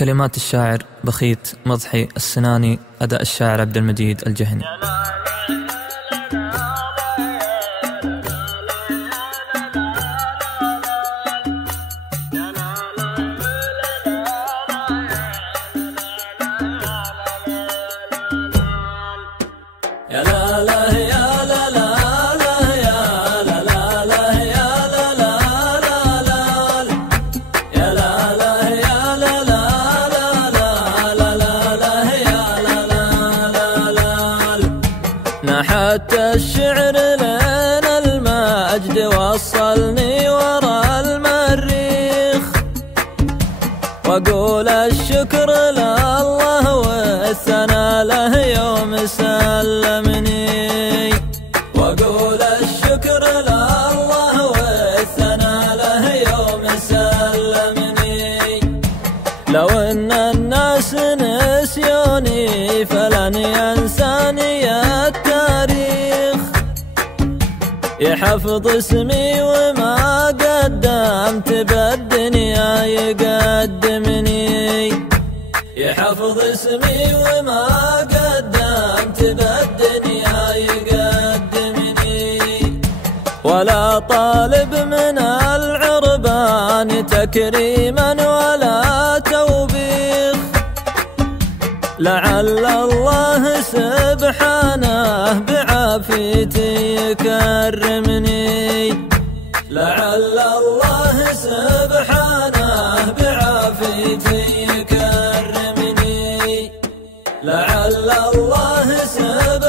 كلمات الشاعر بخيت مضحي السناني، أداء الشاعر عبد المجيد الجهني. يا لا لا يا لا لا لا يا لا لا لا يا لا لا لا لا يا لا لا يا لا لا لا لا لا لا يا لا لا لا. نحت الشعر لين المجد وصلني ورا المريخ، واقول الشكر لله والثناء له يوم سلمني، واقول الشكر لله والثناء له يوم سلمني. لو ان الناس نسيوني فلن ينساني التاريخ، يحفظ اسمي وما قدمت بالدنيا يقدمني، يحفظ اسمي وما قدمت بالدنيا يقدمني. ولا طالب من العربان تكريما ولا توبيخ، لعل الله سبحانه بعافيتي يكرمني، لعل الله سبحانه بعافيتي يكرمني، لعل الله سبحانه